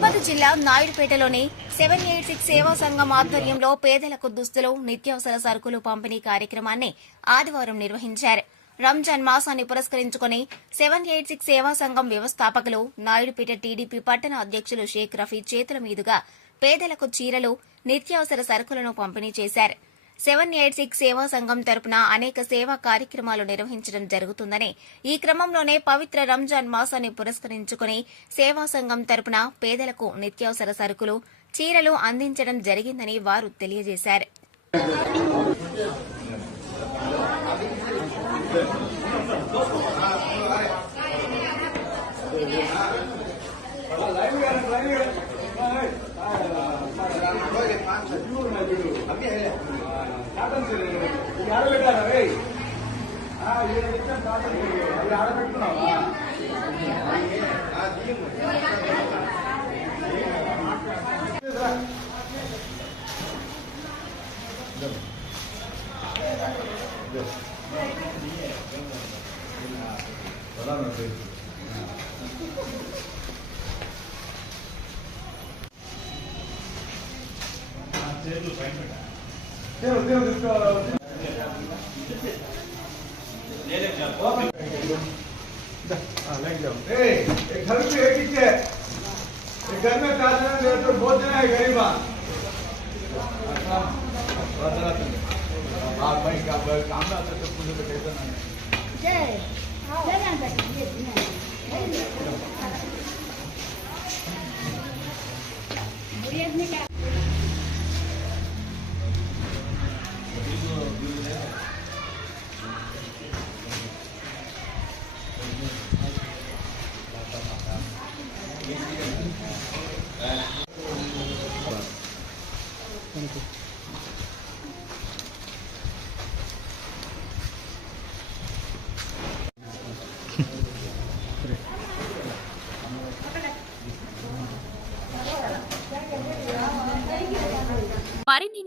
తిరుపతి జిల్లా నాయుడుపేటలోని 786 సేవా సంఘం ఆధ్వర్యంలో పేదలకు దుస్తులు, నిత్యావసర సరుకులు పంపిణీ కార్యక్రమాన్ని ఆదివారం నిర్వహించారు. రంజాన్ మాసాన్ని పురస్కరించుకుని 786 సేవా సంఘం వ్యవస్థాపకులు నాయుడుపేట టీడీపీ పట్టణ అధ్యక్షులు షేక్ రఫీ చేతుల మీదుగా పేదలకు చీరలు, నిత్యావసర సరుకులను పంపిణీ చేశారు. 786 సేవా సంఘం తరపున అనేక సేవా కార్యక్రమాలు నిర్వహించడం జరుగుతుందని, ఈ క్రమంలోనే పవిత్ర రంజాన్ మాసాన్ని పురస్కరించుకుని సేవా సంఘం తరపున పేదలకు నిత్యావసర సరుకులు, చీరలు అందించడం జరిగిందని వారు తెలియజేశారు. घर पे एक ही है, घर में 4 जने तो बहुत जना है गरीबा। आप भाई का काम ना तो पूरे पे कैसा ना जय మరిన్ని